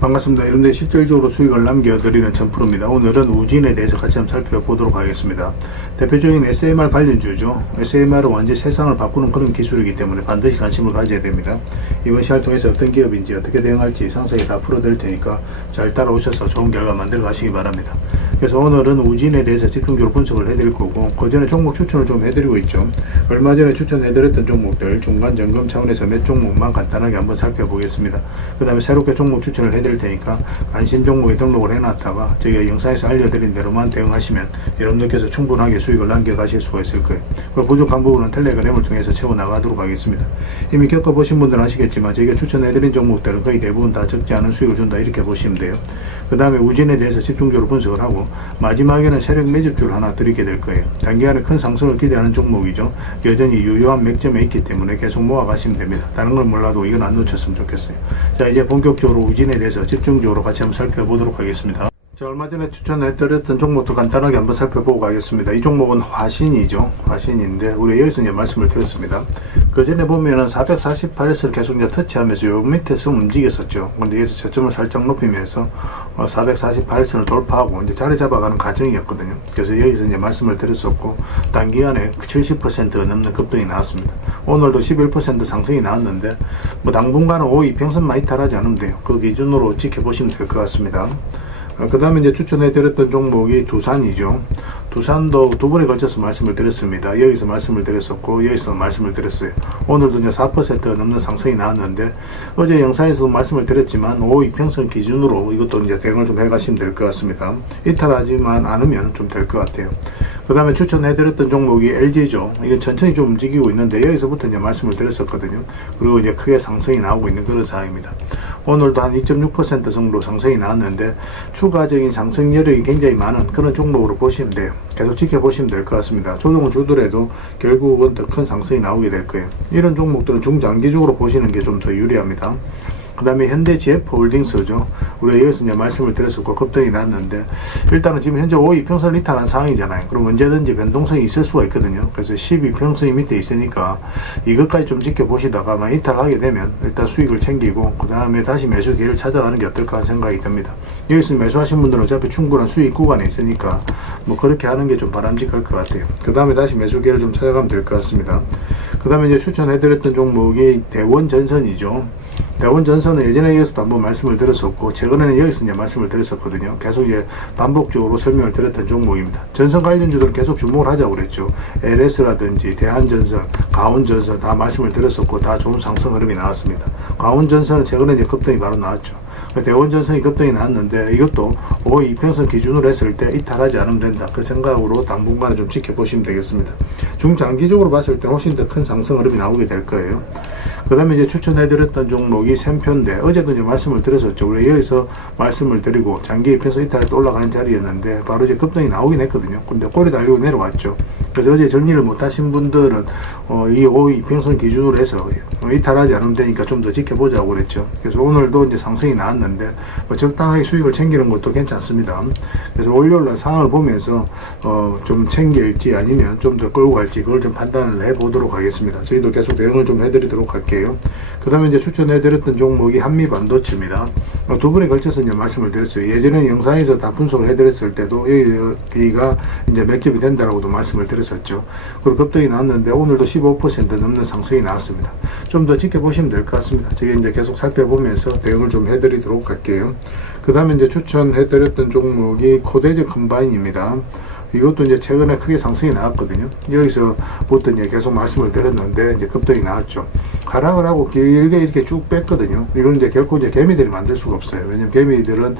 반갑습니다. 여러분들 실질적으로 수익을 남겨드리는 천프로입니다. 오늘은 우진에 대해서 같이 한번 살펴보도록 하겠습니다. 대표적인 SMR 관련주죠. SMR은 완전 세상을 바꾸는 그런 기술이기 때문에 반드시 관심을 가져야 됩니다. 이번 시간을 통해서 어떤 기업인지 어떻게 대응할지 상세히 다 풀어드릴 테니까 잘 따라오셔서 좋은 결과 만들어 가시기 바랍니다. 그래서 오늘은 우진에 대해서 집중적으로 분석을 해드릴 거고, 그 전에 종목 추천을 좀 해드리고 있죠. 얼마 전에 추천해드렸던 종목들 중간 점검 차원에서 몇 종목만 간단하게 한번 살펴보겠습니다. 그 다음에 새롭게 종목 추천을 해드릴 테니까 관심 종목에 등록을 해놨다가 저희가 영상에서 알려드린 대로만 대응하시면 여러분들께서 충분하게 수익을 남겨가실 수가 있을 거예요. 그리고 부족한 부분은 텔레그램을 통해서 채워나가도록 하겠습니다. 이미 겪어보신 분들은 아시겠지만 저희가 추천해드린 종목들은 거의 대부분 다 적지 않은 수익을 준다, 이렇게 보시면 돼요. 그 다음에 우진에 대해서 집중적으로 분석을 하고 마지막에는 세력 매집주를 하나 드리게 될 거예요. 단기간에 큰 상승을 기대하는 종목이죠. 여전히 유효한 맥점에 있기 때문에 계속 모아가시면 됩니다. 다른 걸 몰라도 이건 안 놓쳤으면 좋겠어요. 자, 이제 본격적으로 우진에 대해서 집중적으로 같이 한번 살펴보도록 하겠습니다. 자, 얼마 전에 추천해드렸던 종목도 간단하게 한번 살펴보고 가겠습니다. 이 종목은 화신이죠. 화신인데 우리 여기서 이제 말씀을 드렸습니다. 그 전에 보면은 448에서 계속 이제 터치하면서 요 밑에서 움직였었죠. 근데 여기서 저점을 살짝 높이면서 448선을 돌파하고 이제 자리 잡아가는 과정이었거든요. 그래서 여기서 이제 말씀을 드렸었고, 단기간에 70%가 넘는 급등이 나왔습니다. 오늘도 11% 상승이 나왔는데 뭐 당분간은 5이평선만 이탈하지 않으면 돼요. 그 기준으로 지켜보시면 될 것 같습니다. 그 다음에 이제 추천해드렸던 종목이 두산이죠. 두산도 두 번에 걸쳐서 말씀을 드렸습니다. 여기서 말씀을 드렸었고, 여기서 말씀을 드렸어요. 오늘도 이제 4%가 넘는 상승이 나왔는데, 어제 영상에서도 말씀을 드렸지만, 5이평선 기준으로 이것도 이제 대응을 좀 해가시면 될 것 같습니다. 이탈하지만 않으면 좀 될 것 같아요. 그 다음에 추천해드렸던 종목이 LG죠. 이건 천천히 좀 움직이고 있는데, 여기서부터 이제 말씀을 드렸었거든요. 그리고 이제 크게 상승이 나오고 있는 그런 상황입니다. 오늘도 한 2.6% 정도 상승이 나왔는데, 추가적인 상승 여력이 굉장히 많은 그런 종목으로 보시면 돼요. 계속 지켜보시면 될 것 같습니다. 조정은 주더라도 결국은 더 큰 상승이 나오게 될 거예요. 이런 종목들은 중장기적으로 보시는 게 좀 더 유리합니다. 그 다음에 현대 GF홀딩스죠. 우리가 여기서 이제 말씀을 드렸었고 급등이 났는데, 일단은 지금 현재 5이평선 이탈한 상황이잖아요. 그럼 언제든지 변동성이 있을 수가 있거든요. 그래서 12평선이 밑에 있으니까 이것까지 좀 지켜보시다가 만 이탈하게 되면 일단 수익을 챙기고 그 다음에 다시 매수 기회를 찾아가는 게 어떨까 하는 생각이 듭니다. 여기서 매수하신 분들은 어차피 충분한 수익 구간에 있으니까 뭐 그렇게 하는 게 좀 바람직할 것 같아요. 그 다음에 다시 매수 기회를 좀 찾아가면 될 것 같습니다. 그 다음에 이제 추천해드렸던 종목이 대원전선이죠. 대원전선은 예전에 이어서도 한번 말씀을 드렸었고, 최근에는 여기서 이제 말씀을 드렸었거든요. 계속 이제 반복적으로 설명을 드렸던 종목입니다. 전선 관련주들 계속 주목을 하자고 그랬죠. LS라든지 대한전선, 가온전선 다 말씀을 드렸었고, 다 좋은 상승 흐름이 나왔습니다. 가온전선은 최근에 이제 급등이 바로 나왔죠. 대원전선이 급등이 나왔는데 이것도 5이평선 기준으로 했을 때 이탈하지 않으면 된다, 그 생각으로 당분간은 좀 지켜보시면 되겠습니다. 중장기적으로 봤을 때 훨씬 더 큰 상승 흐름이 나오게 될 거예요. 그 다음에 이제 추천해드렸던 종목이 샘표인데, 어제도 이제 말씀을 드렸었죠. 우리 여기서 말씀을 드리고 장기 이평선 이탈해서 올라가는 자리였는데 바로 이제 급등이 나오긴 했거든요. 근데 꼬리 달리고 내려왔죠. 그래서 어제 정리를 못 하신 분들은 이 5이평선 기준으로 해서 이탈하지 않으면 되니까 좀 더 지켜보자고 그랬죠. 그래서 오늘도 이제 상승이 나왔는데 적당하게 수익을 챙기는 것도 괜찮습니다. 그래서 월요일날 상황을 보면서 좀 챙길지 아니면 좀 더 끌고 갈지 그걸 좀 판단을 해보도록 하겠습니다. 저희도 계속 대응을 좀 해드리도록 할게요. 그 다음에 이제 추천해드렸던 종목이 한미반도체입니다. 두 번에 걸쳐서 이제 말씀을 드렸어요. 예전에 영상에서 다 분석을 해드렸을 때도 여기가 이제 맥점이 된다라고도 말씀을 드렸었죠. 그리고 급등이 나왔는데 오늘도 15% 넘는 상승이 나왔습니다. 좀 더 지켜보시면 될 것 같습니다. 저희 이제 계속 살펴보면서 대응을 좀 해드리도록 할게요. 그 다음에 이제 추천해드렸던 종목이 코데즈 컴바인입니다. 이것도 이제 최근에 크게 상승이 나왔거든요. 여기서부터 이제 계속 말씀을 드렸는데 이제 급등이 나왔죠. 하락을 하고 길게 이렇게 쭉 뺐거든요. 이건 이제 결코 이제 개미들이 만들 수가 없어요. 왜냐면 개미들은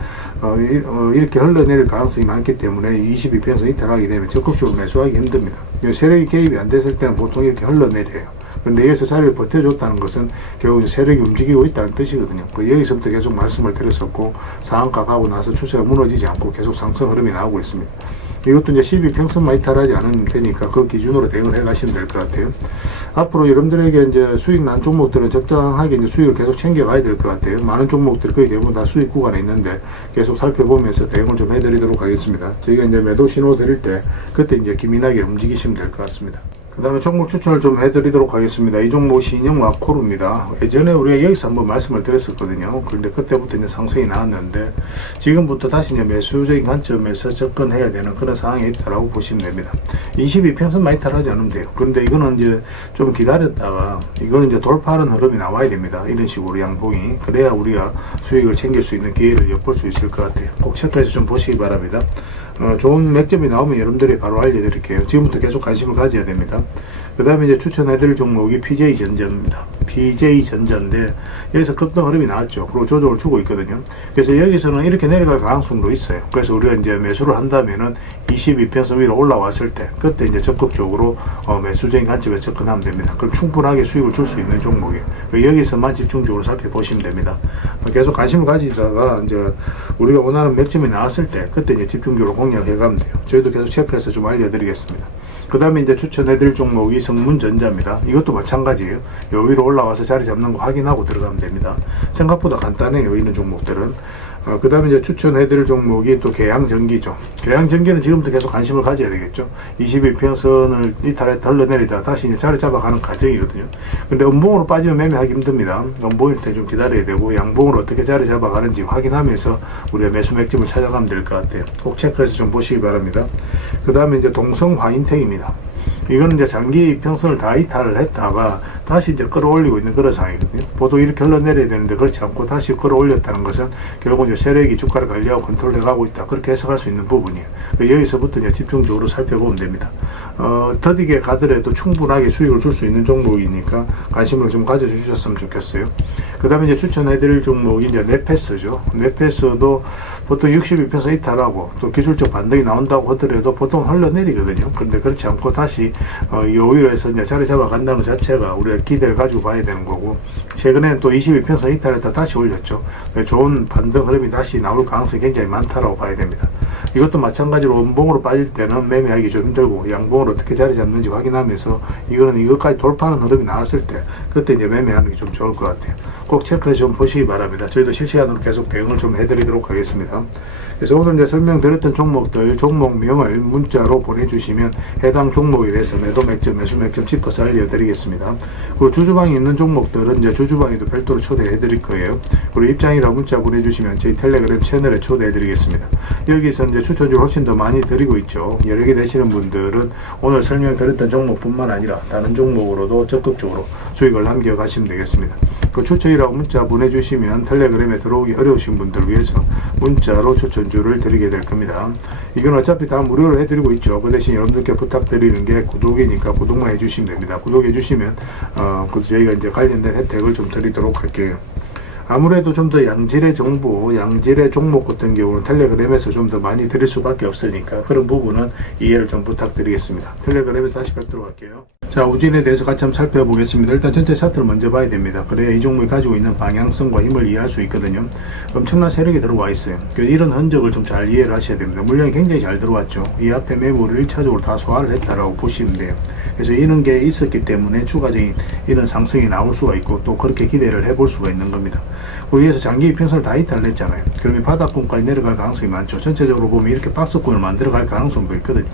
이렇게 흘러내릴 가능성이 많기 때문에 22평선 이탈하게 되면 적극적으로 매수하기 힘듭니다. 세력이 개입이 안 됐을 때는 보통 이렇게 흘러내려요. 근데 여기서 자리를 버텨줬다는 것은 결국 세력이 움직이고 있다는 뜻이거든요. 여기서부터 계속 말씀을 드렸었고, 상한가 가고 나서 추세가 무너지지 않고 계속 상승 흐름이 나오고 있습니다. 이것도 이제 12평선만 이탈하지 않으면 되니까 그 기준으로 대응을 해 가시면 될 것 같아요. 앞으로 여러분들에게 이제 수익 난 종목들은 적당하게 이제 수익을 계속 챙겨 가야 될 것 같아요. 많은 종목들 거의 대부분 다 수익 구간에 있는데 계속 살펴보면서 대응을 좀 해드리도록 하겠습니다. 저희가 이제 매도 신호 드릴 때 그때 이제 기민하게 움직이시면 될 것 같습니다. 그 그 다음에 종목 추천을 좀 해드리도록 하겠습니다. 이 종목 신형 와코르입니다. 예전에 우리가 여기서 한번 말씀을 드렸었거든요. 그런데 그때부터 이제 상승이 나왔는데 지금부터 다시 이제 매수적인 관점에서 접근해야 되는 그런 상황이 있다라고 보시면 됩니다. 22평선 많이 탈하지 않으면 돼요. 그런데 이거는 이제 좀 기다렸다가 이거는 이제 돌파하는 흐름이 나와야 됩니다. 이런 식으로 양봉이. 그래야 우리가 수익을 챙길 수 있는 기회를 엿볼 수 있을 것 같아요. 꼭 체크해서 좀 보시기 바랍니다. 좋은 맥점이 나오면 여러분들이 바로 알려드릴게요. 지금부터 계속 관심을 가져야 됩니다. 그 다음에 이제 추천해드릴 종목이 PJ전자입니다. PJ전자인데 여기서 급등 흐름이 나왔죠. 그리고 조정을 주고 있거든요. 그래서 여기서는 이렇게 내려갈 가능성도 있어요. 그래서 우리가 이제 매수를 한다면은 22평선 위로 올라왔을 때 그때 이제 적극적으로 매수적인 관점에 접근하면 됩니다. 그럼 충분하게 수익을 줄 수 있는 종목이에요. 여기서만 집중적으로 살펴보시면 됩니다. 계속 관심을 가지다가 이제 우리가 원하는 맥점이 나왔을 때 그때 이제 집중적으로 공략해 가면 돼요. 저희도 계속 체크해서 좀 알려드리겠습니다. 그 다음에 이제 추천해드릴 종목이 성문전자입니다. 이것도 마찬가지예요. 요 위로 올라와서 자리 잡는 거 확인하고 들어가면 됩니다. 생각보다 간단해요. 이런 종목들은. 그 다음에 이제 추천해드릴 종목이 또 계양전기죠. 계양전기는 지금부터 계속 관심을 가져야 되겠죠. 22평선을 이탈했다 흘러내리다 다시 이제 자리 잡아가는 과정이거든요. 근데 음봉으로 빠지면 매매하기 힘듭니다. 음봉일 때 좀 기다려야 되고 양봉으로 어떻게 자리 잡아가는지 확인하면서 우리가 매수 맥점을 찾아가면 될 것 같아요. 꼭 체크해서 좀 보시기 바랍니다. 그 다음에 이제 동성화인텍입니다. 이거는 이제 장기 평선을 다 이탈을 했다가 다시 이제 끌어올리고 있는 그런 상황이거든요. 보통 이렇게 흘러내려야 되는데 그렇지 않고 다시 끌어올렸다는 것은 결국 이제 세력이 주가를 관리하고 컨트롤해 가고 있다. 그렇게 해석할 수 있는 부분이에요. 여기서부터 이제 집중적으로 살펴보면 됩니다. 더디게 가더라도 충분하게 수익을 줄 수 있는 종목이니까 관심을 좀 가져주셨으면 좋겠어요. 그 다음에 이제 추천해드릴 종목이 이제 네페스죠. 네페스도 보통 62평선 이탈하고 또 기술적 반등이 나온다고 하더라도 보통 흘러내리거든요. 그런데 그렇지 않고 다시 오히려 해서 이제 자리 잡아간다는 것 자체가 우리가 기대를 가지고 봐야 되는 거고, 최근에는 또 22평선 이탈했다 다시 올렸죠. 좋은 반등 흐름이 다시 나올 가능성이 굉장히 많다라고 봐야 됩니다. 이것도 마찬가지로 음봉으로 빠질 때는 매매하기 좀 힘들고 양봉으로 어떻게 자리 잡는지 확인하면서 이거는 이것까지 돌파하는 흐름이 나왔을 때 그때 이제 매매하는 게 좀 좋을 것 같아요. 꼭 체크해서 좀 보시기 바랍니다. 저희도 실시간으로 계속 대응을 좀 해드리도록 하겠습니다. 그래서 오늘 이제 설명드렸던 종목들 종목명을 문자로 보내주시면 해당 종목에 대해서 매도 맥점, 매수 맥점 짚어서 알려드리겠습니다. 그리고 주주방에 있는 종목들은 이제 주주방에도 별도로 초대해드릴 거예요. 그리고 입장이라 문자 보내주시면 저희 텔레그램 채널에 초대해드리겠습니다. 여기서 이제 추천주를 훨씬 더 많이 드리고 있죠. 여러 개 되시는 분들은 오늘 설명드렸던 종목뿐만 아니라 다른 종목으로도 적극적으로 수익을 남겨가시면 되겠습니다. 그 추천이라고 문자 보내주시면 텔레그램에 들어오기 어려우신 분들 위해서 문자로 추천주를 드리게 될 겁니다. 이건 어차피 다 무료로 해드리고 있죠. 그 대신 여러분들께 부탁드리는 게 구독이니까 구독만 해주시면 됩니다. 구독해주시면 저희가 이제 관련된 혜택을 좀 드리도록 할게요. 아무래도 좀 더 양질의 정보, 양질의 종목 같은 경우는 텔레그램에서 좀 더 많이 드릴 수밖에 없으니까 그런 부분은 이해를 좀 부탁드리겠습니다. 텔레그램에서 다시 뵙도록 할게요. 자, 우진에 대해서 같이 한번 살펴보겠습니다. 일단 전체 차트를 먼저 봐야 됩니다. 그래야 이 종목이 가지고 있는 방향성과 힘을 이해할 수 있거든요. 엄청난 세력이 들어와 있어요. 그래서 이런 흔적을 좀 잘 이해를 하셔야 됩니다. 물량이 굉장히 잘 들어왔죠. 이 앞에 매물을 1차적으로 다 소화를 했다라고 보시면 돼요. 그래서 이런 게 있었기 때문에 추가적인 이런 상승이 나올 수가 있고 또 그렇게 기대를 해볼 수가 있는 겁니다. 위에서 장기 이평선을 다 이탈을 했잖아요. 그러면 바닥권까지 내려갈 가능성이 많죠. 전체적으로 보면 이렇게 박스권을 만들어갈 가능성도 있거든요.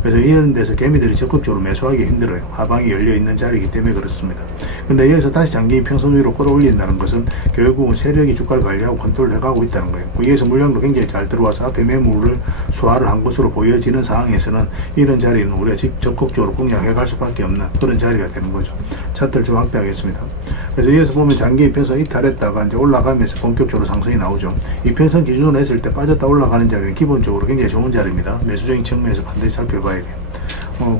그래서 이런 데서 개미들이 적극적으로 매수하기 힘들어요. 하방이 열려있는 자리이기 때문에 그렇습니다. 그런데 여기서 다시 장기 이평선 위로 끌어올린다는 것은 결국은 세력이 주가를 관리하고 컨트롤을 해가고 있다는 거예요. 위에서 물량도 굉장히 잘 들어와서 앞에 매물을 소화를 한 것으로 보여지는 상황에서는 이런 자리는 우리가 적극적으로 공략해갈 수밖에 없는 그런 자리가 되는 거죠. 차트를 좀 확대하겠습니다. 그래서 여기서 보면 장기 이평선 이탈했다가 이제 올라가면서 본격적으로 상승이 나오죠. 이평선 기준으로 했을 때 빠졌다 올라가는 자리는 기본적으로 굉장히 좋은 자리입니다. 매수적인 측면에서 반드시 살펴봐야 돼요.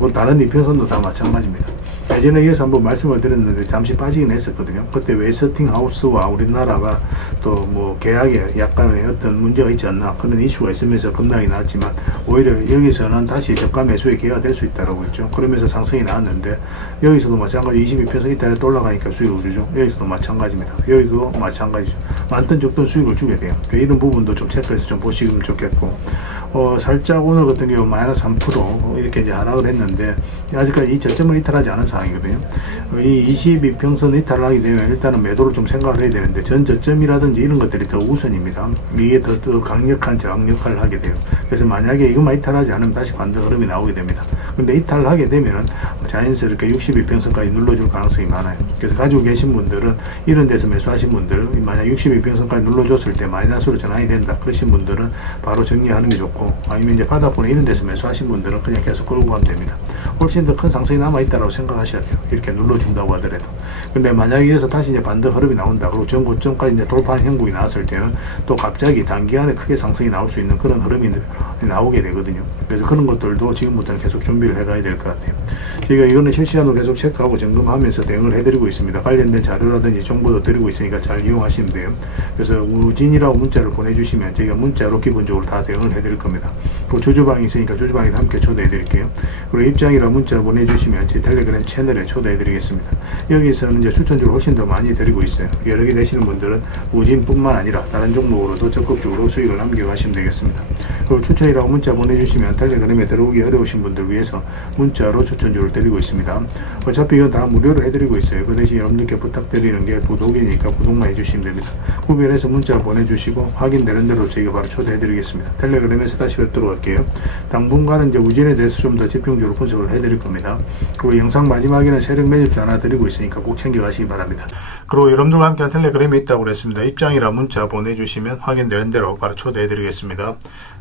그 다른 이평선도 다 마찬가지입니다. 예전에 이어서 한번 말씀을 드렸는데 잠시 빠지긴 했었거든요. 그때 웨스팅하우스와 우리나라가 또 뭐 계약에 약간의 어떤 문제가 있지 않나 그런 이슈가 있으면서 급락이 나왔지만 오히려 여기서는 다시 저가 매수의 기회가 될 수 있다고 했죠. 그러면서 상승이 나왔는데 여기서도 마찬가지 22평선 이탈에 또 올라가니까 수익을 주죠. 여기서도 마찬가지입니다. 여기도 마찬가지죠. 많든 적든 수익을 주게 돼요. 이런 부분도 좀 체크해서 좀 보시면 좋겠고 살짝 오늘 같은 경우 마이너스 3% 이렇게 이제 하락을 했는데 아직까지 이 저점을 이탈하지 않은 상황 상황이거든요. 이 22평선 이탈을 하게 되면 일단은 매도를 좀 생각을 해야 되는데 전 저점이라든지 이런 것들이 더 우선입니다. 이게 더 강력한 저항 역할을 하게 돼요. 그래서 만약에 이것만 이탈하지 않으면 다시 반대 흐름이 나오게 됩니다. 근데 이탈을 하게 되면은 자연스럽게 62평선까지 눌러줄 가능성이 많아요. 그래서 가지고 계신 분들은 이런 데서 매수하신 분들, 만약 62평선까지 눌러줬을 때 마이너스로 전환이 된다 그러신 분들은 바로 정리하는 게 좋고, 아니면 이제 바닥권에 이런 데서 매수하신 분들은 그냥 계속 끌고 가면 됩니다. 훨씬 더 큰 상승이 남아있다고 생각하셔야 돼요. 이렇게 눌러준다고 하더라도. 근데 만약에 여기서 다시 이제 반대 흐름이 나온다, 그리고 전 고점까지 이제 돌파하는 형국이 나왔을 때는 또 갑자기 단기간에 크게 상승이 나올 수 있는 그런 흐름이 나오게 되거든요. 그래서 그런 것들도 지금부터는 계속 준비를 해가야 될 것 같아요. 저희가 이거는 실시간으로 계속 체크하고 점검하면서 대응을 해드리고 있습니다. 관련된 자료라든지 정보도 드리고 있으니까 잘 이용하시면 돼요. 그래서 우진이라고 문자를 보내주시면 저희가 문자로 기본적으로 다 대응을 해드릴 겁니다. 그리고 주주방이 있으니까 주주방에도 함께 초대해드릴게요. 그리고 입장이라고 문자 보내주시면 제 텔레그램 채널에 초대해드리겠습니다. 여기서는 이제 추천주를 훨씬 더 많이 드리고 있어요. 여러 개 되시는 분들은 우진뿐만 아니라 다른 종목으로도 적극적으로 수익을 남겨가시면 되겠습니다. 그리고 추천이라고 문자 보내주시면 텔레그램에 들어오기 어려우신 분들 위해서 문자로 추천주를 드리고 있습니다. 어차피 이건 다 무료로 해드리고 있어요. 그 대신 여러분들께 부탁드리는 게 구독이니까 구독만 해주시면 됩니다. 구별해서 문자 보내주시고 확인되는 대로 저희가 바로 초대해드리겠습니다. 텔레그램에서 다시 뵙도록 할게요. 당분간은 이제 우진에 대해서 좀 더 집중적으로 분석을 해드릴 겁니다. 그리고 영상 마지막에는 세력 매집주 하나 드리고 있으니까 꼭 챙겨가시기 바랍니다. 그리고 여러분들과 함께한 텔레그램이 있다고 그랬습니다. 입장이라 문자 보내주시면 확인되는 대로 바로 초대해드리겠습니다.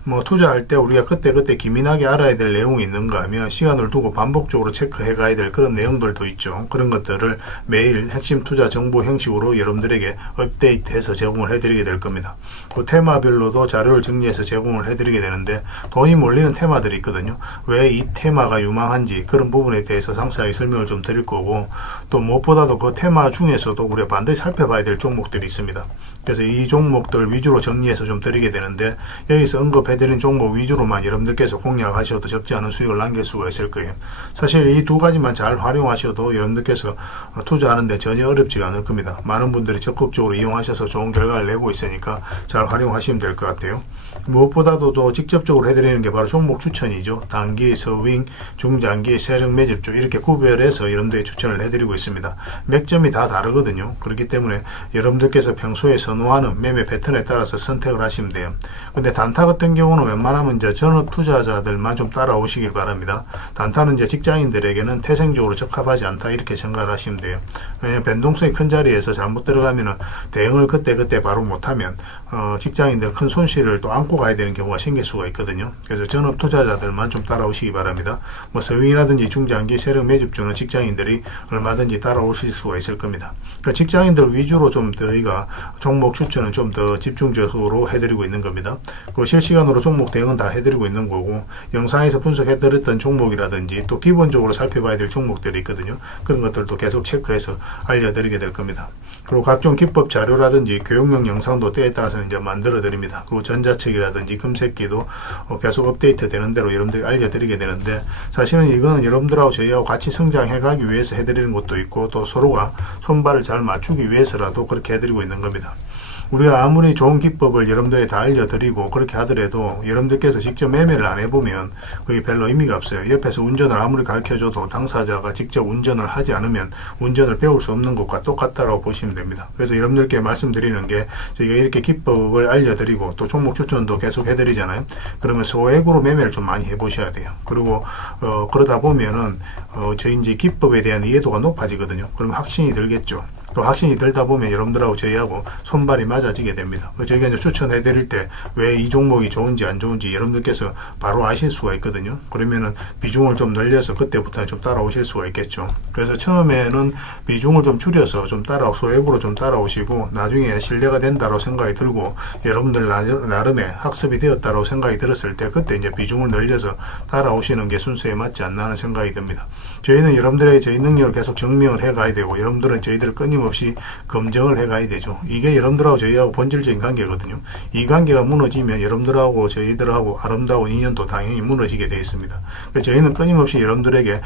뭐 투자할 때 우리가 그때 기민하게 알아야 될 내용이 있는가 하면 시간을 두고 반복적으로 체크해 가야 될 그런 내용들도 있죠. 그런 것들을 매일 핵심 투자 정보 형식으로 여러분들에게 업데이트해서 제공을 해드리게 될 겁니다. 그 테마별로도 자료를 정리해서 제공을 해드리게 되는데 돈이 몰리는 테마들이 있거든요. 왜 이 테마가 유망한지 그런 부분에 대해서 상세하게 설명을 좀 드릴 거고, 또 무엇보다도 그 테마 중에서도 우리가 반드시 살펴봐야 될 종목들이 있습니다. 그래서 이 종목들 위주로 정리해서 좀 드리게 되는데, 여기서 언급해드린 종목 위주로만 여러분들께서 공략하셔도 적지 않은 수익을 남길 수가 있을 거예요. 사실 이 두 가지만 잘 활용하셔도 여러분들께서 투자하는데 전혀 어렵지가 않을 겁니다. 많은 분들이 적극적으로 이용하셔서 좋은 결과를 내고 있으니까 잘 활용하시면 될 것 같아요. 무엇보다도 또 직접적으로 해드리는 게 바로 종목 추천이죠. 단기, 서윙, 중장기, 세력 매집주 이렇게 구별해서 여러분들에게 추천을 해드리고 있습니다. 맥점이 다 다르거든요. 그렇기 때문에 여러분들께서 평소에 선호하는 매매 패턴에 따라서 선택을 하시면 돼요. 근데 단타 같은 경우는 웬만하면 이제 전업 투자자들만 좀 따라오시길 바랍니다. 단타는 이제 직장인들에게는 태생적으로 적합하지 않다 이렇게 생각을 하시면 돼요. 왜냐하면 변동성이 큰 자리에서 잘못 들어가면은 대응을 그때 바로 못하면 직장인들 큰 손실을 또 안고 가야 되는 경우가 생길 수가 있거든요. 그래서 전업 투자자들만 좀 따라오시기 바랍니다. 뭐 서윙이라든지 중장기 세력 매집주는 직장인들이 얼마든지 따라오실 수가 있을 겁니다. 그러니까 직장인들 위주로 좀 저희가 종목 추천은 좀 더 집중적으로 해드리고 있는 겁니다. 그리고 실시간으로 종목 대응은 다 해드리고 있는 거고, 영상에서 분석해드렸던 종목이라든지 또 기본적으로 살펴봐야 될 종목들이 있거든요. 그런 것들도 계속 체크해서 알려드리게 될 겁니다. 그리고 각종 기법 자료라든지 교육용 영상도 때에 따라서 이제 만들어 드립니다. 그리고 전자책이라든지 금색기도 계속 업데이트 되는 대로 여러분들이 알려드리게 되는데, 사실은 이거는 여러분들하고 저희하고 같이 성장해 가기 위해서 해드리는 것도 있고, 또 서로가 손발을 잘 맞추기 위해서라도 그렇게 해드리고 있는 겁니다. 우리가 아무리 좋은 기법을 여러분들에 다 알려드리고 그렇게 하더라도 여러분들께서 직접 매매를 안 해보면 그게 별로 의미가 없어요. 옆에서 운전을 아무리 가르쳐줘도 당사자가 직접 운전을 하지 않으면 운전을 배울 수 없는 것과 똑같다고 보시면 됩니다. 그래서 여러분들께 말씀드리는 게, 저희가 이렇게 기법을 알려드리고 또 종목 추천도 계속 해드리잖아요. 그러면 소액으로 매매를 좀 많이 해보셔야 돼요. 그리고 그러다 보면은 저희 이제 기법에 대한 이해도가 높아지거든요. 그러면 확신이 들겠죠. 또 확신이 들다 보면 여러분들하고 저희하고 손발이 맞아지게 됩니다. 저희가 이제 추천해 드릴 때 왜 이 종목이 좋은지 안 좋은지 여러분들께서 바로 아실 수가 있거든요. 그러면은 비중을 좀 늘려서 그때부터는 좀 따라오실 수가 있겠죠. 그래서 처음에는 비중을 좀 줄여서 좀 소액으로 좀 따라오시고, 나중에 신뢰가 된다고 생각이 들고 여러분들 나름의 학습이 되었다고 생각이 들었을 때 그때 이제 비중을 늘려서 따라오시는 게 순서에 맞지 않나 하는 생각이 듭니다. 저희는 여러분들의 저희 능력을 계속 증명을 해 가야 되고, 여러분들은 저희들을 끊임없이 끊임없이 검증을 해가야 되죠. 이게 여러분들하고 저희하고 본질적인 관계거든요. 이 관계가 무너지면 여러분들하고 저희들하고 아름다운 인연도 당연히 무너지게 되어 있습니다. 그래서 저희는 끊임없이 여러분들에게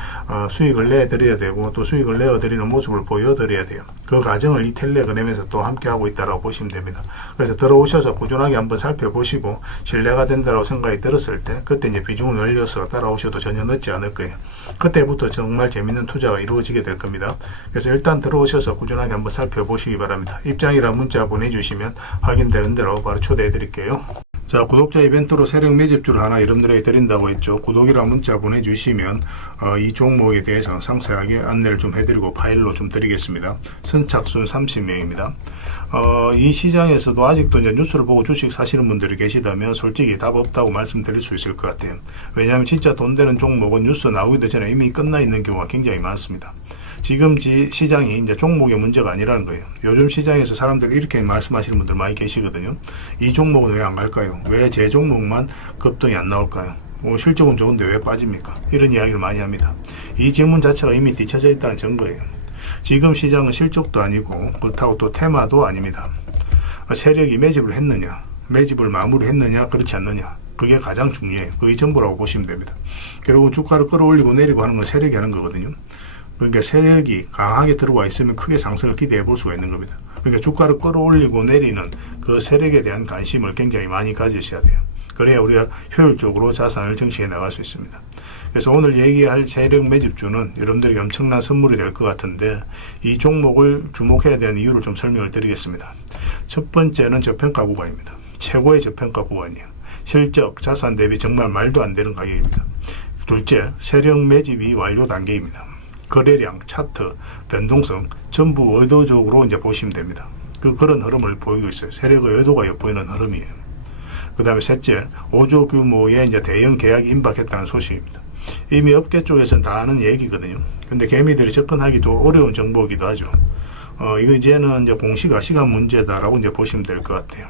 수익을 내드려야 되고 또 수익을 내어드리는 모습을 보여드려야 돼요. 그 과정을 이 텔레그램에서 또 함께 하고 있다고 보시면 됩니다. 그래서 들어오셔서 꾸준하게 한번 살펴보시고 신뢰가 된다고 생각이 들었을 때 그때 이제 비중을 늘려서 따라오셔도 전혀 늦지 않을 거예요. 그때부터 정말 재밌는 투자가 이루어지게 될 겁니다. 그래서 일단 들어오셔서 꾸준하게 한번 살펴보시기 바랍니다. 입장이랑 문자 보내주시면 확인되는 대로 바로 초대해 드릴게요. 자, 구독자 이벤트로 세력 매집주를 하나 여러분들에게 드린다고 했죠. 구독이랑 문자 보내주시면 이 종목에 대해서 상세하게 안내를 좀 해드리고 파일로 좀 드리겠습니다. 선착순 30명입니다. 이 시장에서도 아직도 이제 뉴스를 보고 주식 사시는 분들이 계시다면 솔직히 답 없다고 말씀드릴 수 있을 것 같아요. 왜냐하면 진짜 돈 되는 종목은 뉴스 나오기도 전에 이미 끝나 있는 경우가 굉장히 많습니다. 지금 시장이 이제 종목의 문제가 아니라는 거예요. 요즘 시장에서 사람들이 이렇게 말씀하시는 분들 많이 계시거든요. 이 종목은 왜 안 갈까요? 왜 제 종목만 급등이 안 나올까요? 실적은 좋은데 왜 빠집니까? 이런 이야기를 많이 합니다. 이 질문 자체가 이미 뒤쳐져 있다는 증거예요. 지금 시장은 실적도 아니고 그렇다고 또 테마도 아닙니다. 세력이 매집을 했느냐, 매집을 마무리했느냐, 그렇지 않느냐. 그게 가장 중요해요. 그게 전부라고 보시면 됩니다. 결국은 주가를 끌어올리고 내리고 하는 건 세력이 하는 거거든요. 그러니까 세력이 강하게 들어와 있으면 크게 상승을 기대해 볼 수가 있는 겁니다. 그러니까 주가를 끌어올리고 내리는 그 세력에 대한 관심을 굉장히 많이 가지셔야 돼요. 그래야 우리가 효율적으로 자산을 정치해 나갈 수 있습니다. 그래서 오늘 얘기할 세력 매집주는 여러분들에게 엄청난 선물이 될 것 같은데 이 종목을 주목해야 되는 이유를 좀 설명을 드리겠습니다. 첫 번째는 저평가 구간입니다. 최고의 저평가 구간이에요. 실적, 자산 대비 정말 말도 안 되는 가격입니다. 둘째, 세력 매집이 완료 단계입니다. 거래량, 차트, 변동성 전부 의도적으로 이제 보시면 됩니다. 그런 흐름을 보이고 있어요. 세력의 의도가 엿보이는 흐름이에요. 그 다음에 셋째, 5조 규모의 이제 대형 계약이 임박했다는 소식입니다. 이미 업계 쪽에서는 다 아는 얘기거든요. 근데 개미들이 접근하기도 어려운 정보이기도 하죠. 이거 이제는 이제 공시가 시간 문제다라고 이제 보시면 될 것 같아요.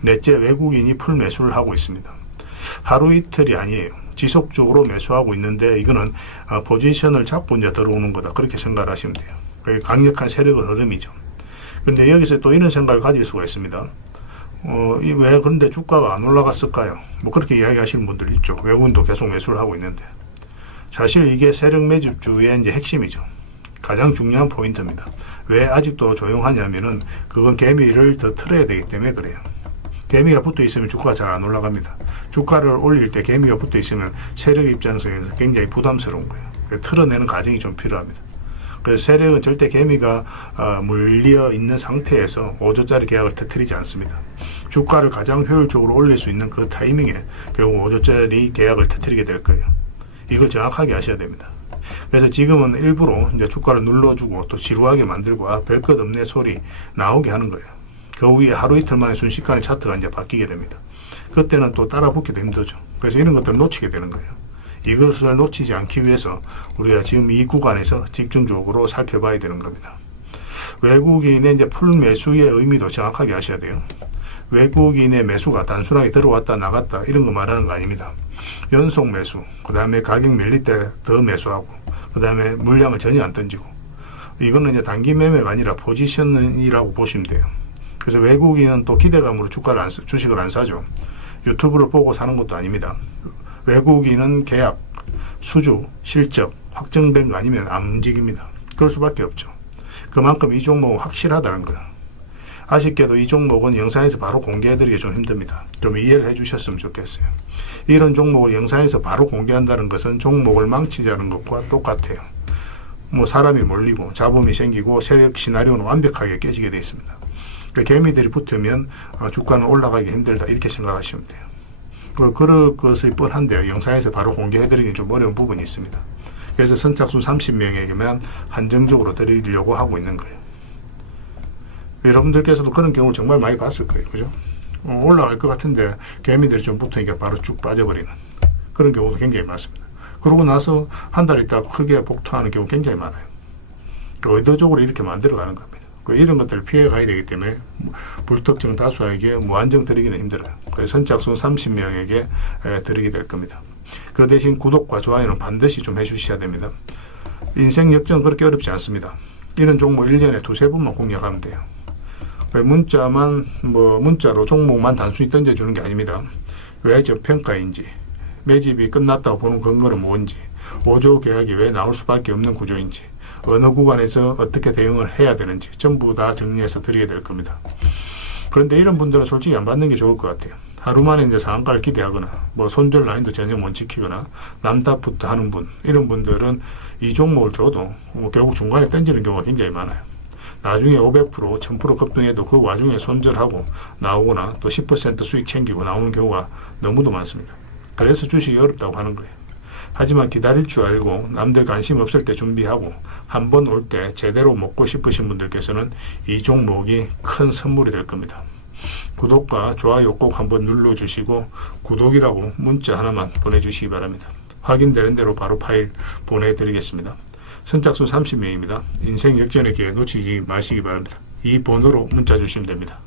넷째, 외국인이 풀 매수를 하고 있습니다. 하루 이틀이 아니에요. 지속적으로 매수하고 있는데 이거는 포지션을 잡고 이제 들어오는 거다. 그렇게 생각을 하시면 돼요. 그게 강력한 세력의 흐름이죠. 그런데 여기서 또 이런 생각을 가질 수가 있습니다. 왜 그런데 주가가 안 올라갔을까요? 뭐 그렇게 이야기하시는 분들 있죠. 외국인도 계속 매수를 하고 있는데. 사실 이게 세력 매집주의 이제 핵심이죠. 가장 중요한 포인트입니다. 왜 아직도 조용하냐면은 그건 개미를 더 틀어야 되기 때문에 그래요. 개미가 붙어 있으면 주가가 잘 안 올라갑니다. 주가를 올릴 때 개미가 붙어 있으면 세력 입장에서 굉장히 부담스러운 거예요. 틀어내는 과정이 좀 필요합니다. 그래서 세력은 절대 개미가 물려 있는 상태에서 5조짜리 계약을 터뜨리지 않습니다. 주가를 가장 효율적으로 올릴 수 있는 그 타이밍에 결국 5조짜리 계약을 터뜨리게 될 거예요. 이걸 정확하게 아셔야 됩니다. 그래서 지금은 일부러 이제 주가를 눌러주고 또 지루하게 만들고 별 것 없네 소리 나오게 하는 거예요. 그 후에 하루 이틀 만에 순식간에 차트가 이제 바뀌게 됩니다. 그때는 또 따라 붙기도 힘들죠. 그래서 이런 것들을 놓치게 되는 거예요. 이것을 놓치지 않기 위해서 우리가 지금 이 구간에서 집중적으로 살펴봐야 되는 겁니다. 외국인의 이제 풀 매수의 의미도 정확하게 아셔야 돼요. 외국인의 매수가 단순하게 들어왔다 나갔다 이런 거 말하는 거 아닙니다. 연속 매수, 그 다음에 가격 밀릴 때 더 매수하고, 그 다음에 물량을 전혀 안 던지고, 이거는 이제 단기 매매가 아니라 포지션이라고 보시면 돼요. 그래서 외국인은 또 기대감으로 주식을 안 사죠. 유튜브를 보고 사는 것도 아닙니다. 외국인은 계약, 수주, 실적 확정된 거 아니면 안 움직입니다. 그럴 수밖에 없죠. 그만큼 이 종목은 확실하다는 거예요. 아쉽게도 이 종목은 영상에서 바로 공개해드리기 좀 힘듭니다. 좀 이해를 해주셨으면 좋겠어요. 이런 종목을 영상에서 바로 공개한다는 것은 종목을 망치자는 것과 똑같아요. 뭐 사람이 몰리고 자본이 생기고 세력 시나리오는 완벽하게 깨지게 되어 있습니다. 그러니까 개미들이 붙으면 주가는 올라가기 힘들다 이렇게 생각하시면 돼요. 그럴 것이 뻔한데요. 영상에서 바로 공개해드리기 좀 어려운 부분이 있습니다. 그래서 선착순 30명에게만 한정적으로 드리려고 하고 있는 거예요. 여러분들께서도 그런 경우를 정말 많이 봤을 거예요. 그죠? 올라갈 것 같은데 개미들이 좀 붙으니까 바로 쭉 빠져버리는 그런 경우도 굉장히 많습니다. 그러고 나서 한 달 있다가 크게 복토하는 경우 굉장히 많아요. 의도적으로 이렇게 만들어가는 겁니다. 이런 것들을 피해가야 되기 때문에 불특정 다수에게 무한정 드리기는 힘들어요. 그래서 선착순 30명에게 드리게 될 겁니다. 그 대신 구독과 좋아요는 반드시 좀 해주셔야 됩니다. 인생 역전은 그렇게 어렵지 않습니다. 이런 종목 1년에 두세 번만 공략하면 돼요. 문자로 종목만 단순히 던져주는 게 아닙니다. 왜 저평가인지, 매집이 끝났다고 보는 근거는 뭔지, 5조 계약이 왜 나올 수밖에 없는 구조인지, 어느 구간에서 어떻게 대응을 해야 되는지 전부 다 정리해서 드리게 될 겁니다. 그런데 이런 분들은 솔직히 안 받는 게 좋을 것 같아요. 하루 만에 이제 상한가를 기대하거나 손절 라인도 전혀 못 지키거나 남답부터 하는 분, 이런 분들은 이 종목을 줘도 결국 중간에 던지는 경우가 굉장히 많아요. 나중에 500%, 1000% 급등해도 그 와중에 손절하고 나오거나 또 10% 수익 챙기고 나오는 경우가 너무도 많습니다. 그래서 주식이 어렵다고 하는 거예요. 하지만 기다릴 줄 알고 남들 관심 없을 때 준비하고 한 번 올 때 제대로 먹고 싶으신 분들께서는 이 종목이 큰 선물이 될 겁니다. 구독과 좋아요 꼭 한번 눌러주시고 구독이라고 문자 하나만 보내주시기 바랍니다. 확인되는 대로 바로 파일 보내드리겠습니다. 선착순 30명입니다. 인생 역전의 기회 놓치지 마시기 바랍니다. 이 번호로 문자 주시면 됩니다.